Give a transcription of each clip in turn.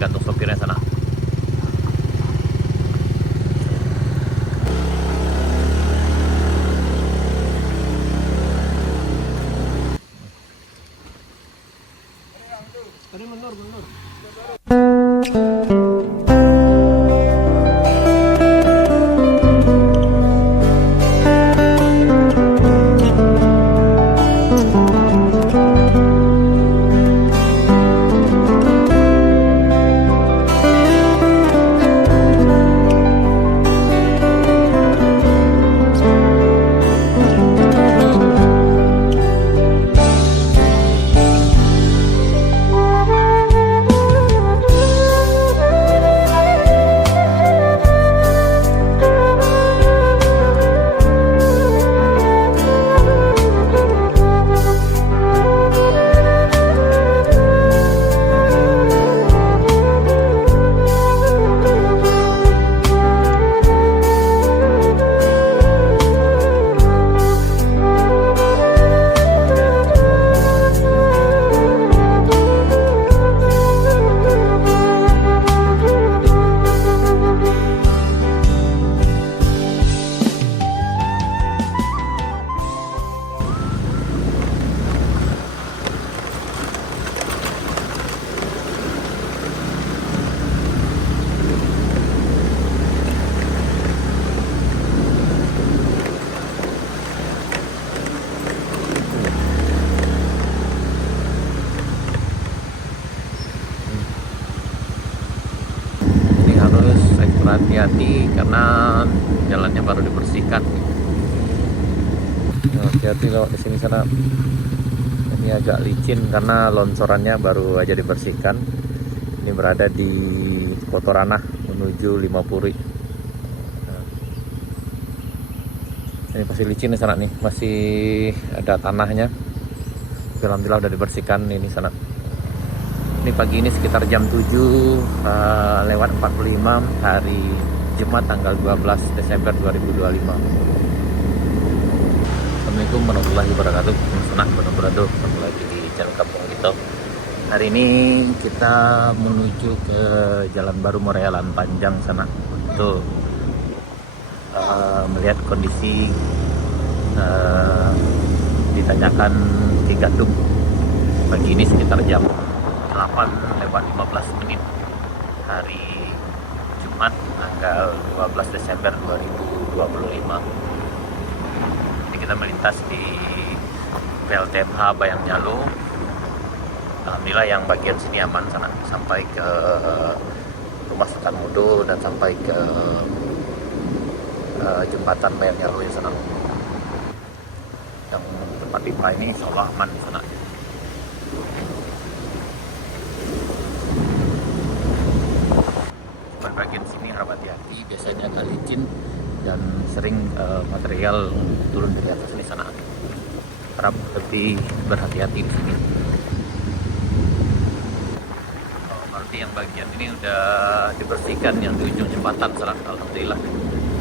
tergantung sopirnya sana. Hati-hati karena jalannya baru dibersihkan. Hati-hati lewat di sini sana. Ini agak licin karena longsorannya baru aja dibersihkan. Ini berada di Kotoranah menuju Limapuri. Ini masih licin di sana nih, masih ada tanahnya. Alhamdulillah udah dibersihkan ini sana. Ini pagi ini sekitar jam 7 lewat 45 hari Jumat tanggal 12 Desember 2025. Assalamualaikum warahmatullahi wabarakatuh. Senang berada lagi di Jalan Kampung Lito. Hari ini kita menuju ke Jalan Baru Morealan Panjang sana untuk melihat kondisi ditanyakan Kigadung. Pagi ini sekitar jam 8 lewat 15 menit hari Jumat tanggal 12 Desember 2025. Jadi kita melintas di PLTMH Bayangnyalu. Alhamdulillah yang bagian sini aman sana, sampai ke Rumah Sultan Mudo dan sampai ke jembatan Bayangnyalu yang sana. Yang tempat pipa ini insya Allah aman di sana. Bagian sini harap hati-hati, biasanya agak licin dan sering material turun dari atas di sana. Harap lebih berhati-hati di sini. Berarti yang bagian ini udah dibersihkan yang di ujung jembatan, alhamdulillah.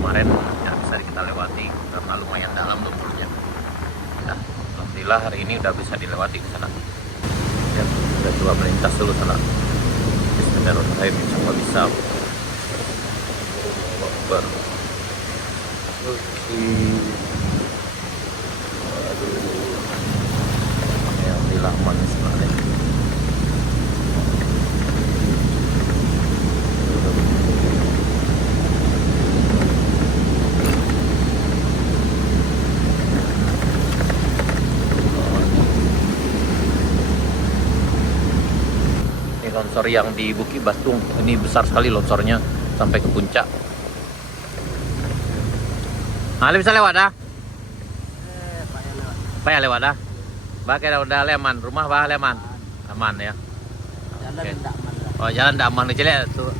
Kemarin ya bisa kita lewati karena lumayan dalam lumpurnya. Nah, alhamdulillah hari ini udah bisa dilewati di sana. Ya, udah coba melintas dulu sana. Bismillahirrahmanirrahim, insya bisa. Baru ya alhamdulillah aman sebenarnya. Ini longsor yang di Bukit Batung, ini besar sekali longsornya sampai ke puncak. Bisa lewat dah? Payah lewat dah? Pakai udah leman, rumah bah leman, aman ya. Jalan Okay. tidak aman lah. Oh jalan tidak aman nih jelek tuh.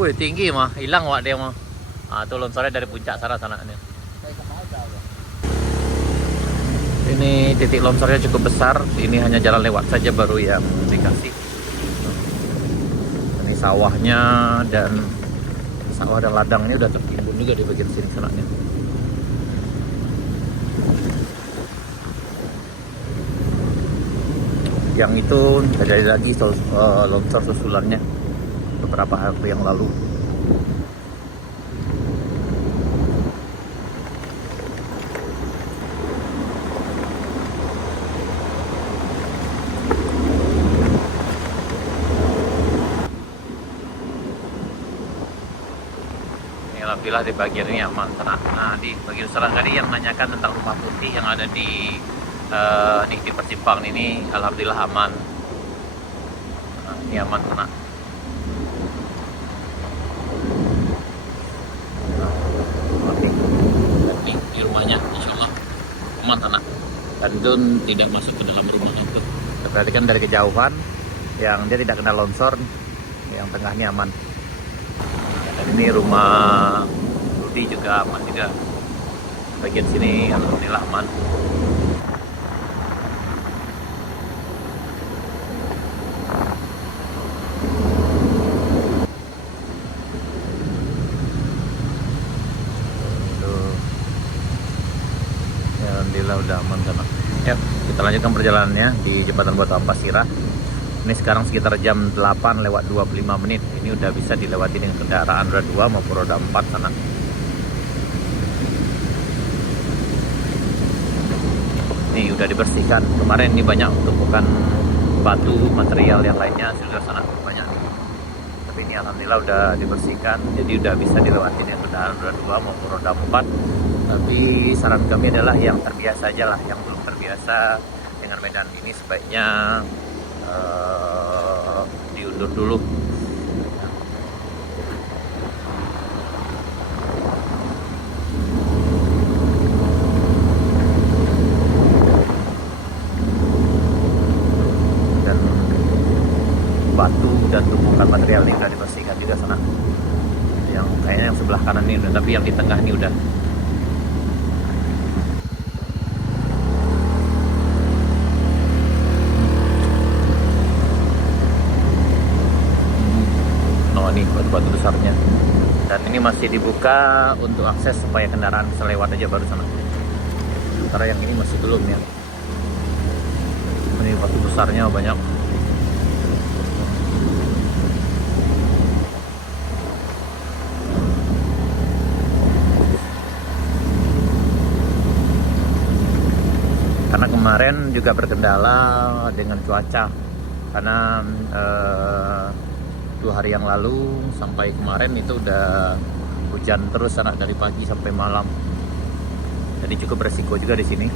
Wih tinggi mah, hilang wak dia mah. Tuh longsornya dari puncak sana ini. Ini titik longsornya cukup besar. Ini hanya jalan lewat saja baru yang dikasih. Ini sawahnya dan sawah dan ladangnya udah tertimbun juga di bagian sini sananya. Yang itu terjadi lagi longsor susulannya beberapa hari yang lalu. Alhamdulillah di bagian ini aman, tenang. Nah, di bagian selang tadi yang menanyakan tentang rumah putih yang ada di Persimpangan ini, alhamdulillah aman. Nah, ini aman, tenang. Nah, ini di rumahnya, insya Allah aman, tenang. Dan itu tidak masuk ke dalam rumah itu. Perhatikan dari kejauhan, yang dia tidak kena longsor, yang tengahnya aman. Dan ini rumah Rudi juga aman juga. Bagian sini alhamdulillah aman. Ya, alhamdulillah udah aman sana. Ya, kita lanjutkan perjalanannya di jembatan Batu Amplas Sirah. Ini sekarang sekitar jam 8 lewat 25 menit. Ini udah bisa dilewati dengan kendaraan roda 2 maupun roda 4 sana. Ini udah dibersihkan. Kemarin ini banyak tumpukan batu, material yang lainnya sudah sana banyak. Tapi ini alhamdulillah udah dibersihkan. Jadi udah bisa dilewati dengan kendaraan roda 2 maupun roda 4. Tapi saran kami adalah yang terbiasa aja lah, yang belum terbiasa dengan medan ini sebaiknya diundur dulu. Dan batu dan tumpukan material ini sudah dibersihkan juga sana. Yang kayaknya yang sebelah kanan ini udah, tapi yang di tengah ini udah. Ini batu-batu besarnya, dan ini masih dibuka untuk akses supaya kendaraan bisa lewat aja baru sana. Sementara yang ini masih belum ya. Ini batu besarnya banyak. Karena kemarin juga berkendala dengan cuaca, karena 2 hari yang lalu sampai kemarin itu udah hujan terus sana dari pagi sampai malam. Jadi cukup beresiko juga di sini.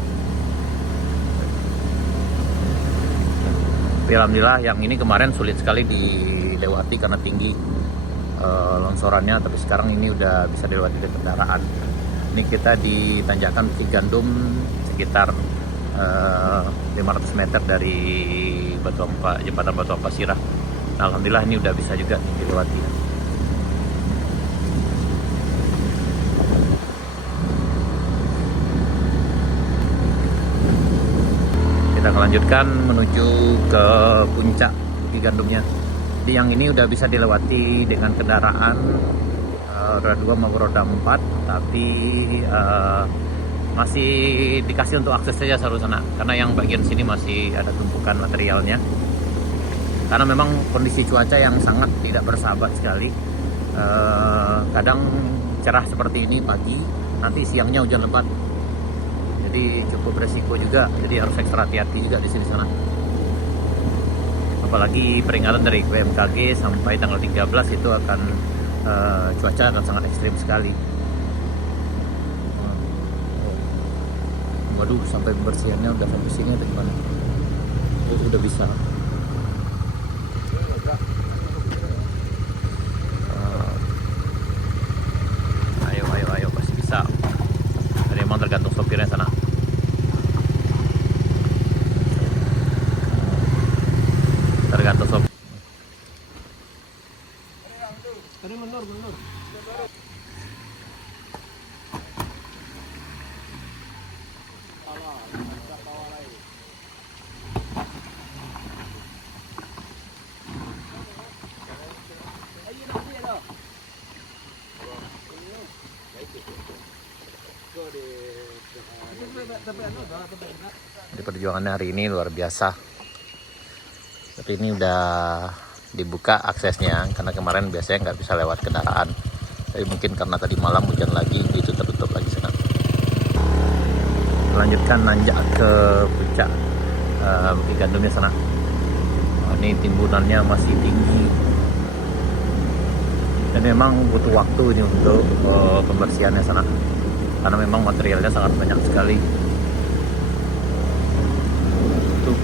Tapi alhamdulillah yang ini kemarin sulit sekali dilewati karena tinggi longsorannya, tapi sekarang ini udah bisa dilewati dengan kendaraan. Ini kita di tanjakan Cigandum sekitar 500 meter dari jembatan Batu Amplas Sirah. Nah, alhamdulillah ini udah bisa juga dilewati. Kita akan lanjutkan menuju ke puncak Cigandumnya. Jadi yang ini udah bisa dilewati dengan kendaraan roda 2 maupun roda 4, tapi masih dikasih untuk akses saja seluruh sana, karena yang bagian sini masih ada tumpukan materialnya. Karena memang kondisi cuaca yang sangat tidak bersahabat sekali. Kadang cerah seperti ini pagi, nanti siangnya hujan lebat. Jadi cukup beresiko juga. Jadi harus ekstra hati-hati juga di sini sana. Apalagi peringatan dari BMKG sampai tanggal 13 itu akan cuaca akan sangat ekstrim sekali. Waduh, sampai pembersihannya udah sampai sini atau gimana? Udah bisa. Ayo, pasti bisa. Jadi emang tergantung sopirnya sana. Tergantung sopir. Mundur. Jadi perjuangannya hari ini luar biasa. Tapi ini udah dibuka aksesnya, karena kemarin biasanya nggak bisa lewat kendaraan, tapi mungkin karena tadi malam hujan lagi itu tertutup lagi sana. Lanjutkan nanjak ke puncak Bukit Gandumnya sana. Ini timbunannya masih tinggi dan memang butuh waktu ini untuk pembersihannya sana, karena memang materialnya sangat banyak sekali. Tuh.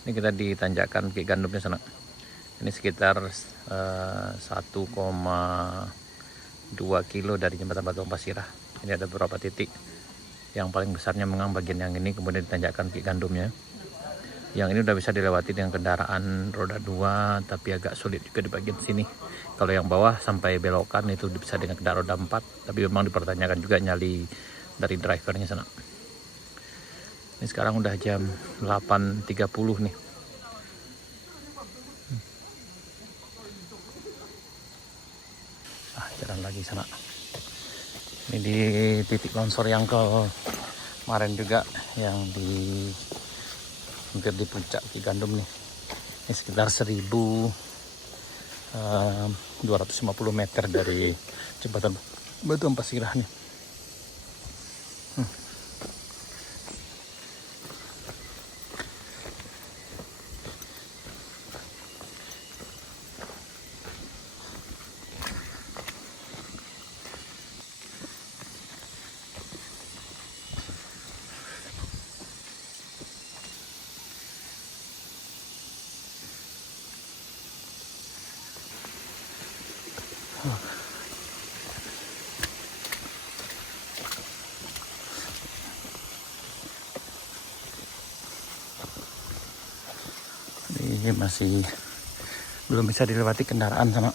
Ini kita di tanjakan Bukit Gandumnya sana. Ini sekitar 1,2 kilo dari jembatan Batuang Pasirah. Ini ada beberapa titik. Yang paling besarnya memang bagian yang ini, kemudian ditanjakan Bukit Gandumnya. Yang ini udah bisa dilewati dengan kendaraan roda 2, tapi agak sulit juga di bagian sini. Kalau yang bawah sampai belokan itu bisa dengan kendaraan roda 4, tapi memang dipertanyakan juga nyali dari drivernya sana. Ini sekarang udah jam 8.30 nih. Jalan lagi sana. Ini di titik longsor yang kemarin juga, yang di hampir di puncak Bukit Gandum nih. Ini sekitar 1.250 meter dari jembatan Batuang Pasirah nih. Ini masih belum bisa dilewati kendaraan sama.